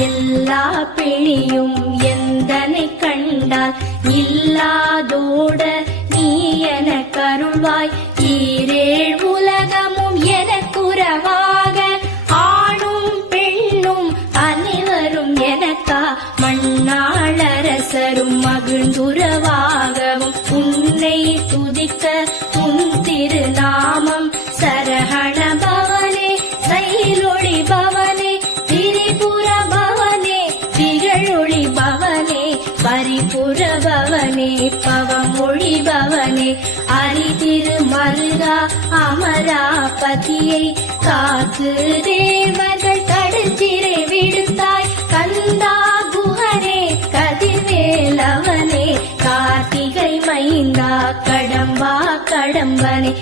எல்லா பிணியும் எந்தனை கண்டால் இல்லாதோட நீ என கருள்வாய். ஈரேழ் உலகமும் எனக்குறவாக ஆணும் பெண்ணும் அனைவரும் எனக்கா மண்ணாளரசரும் மகிழ்ந்துறவாகவும் உன்னை துதிக்க உன் திருநாமம் சரஹண பவனே சைலொளி பவனே திரிபுர பவனே திகழொளி பவனே பரிபுர பவனே பவமொழி பவனே அரிதிரு மருகா அமராபதியை காத்து தேவர்கள் கடுஞ்சிறை விடுத்தாய். கந்தா குஹனே கதிர்வேலவனே கார்த்திகை மைந்தா கடம்பா கடம்பனே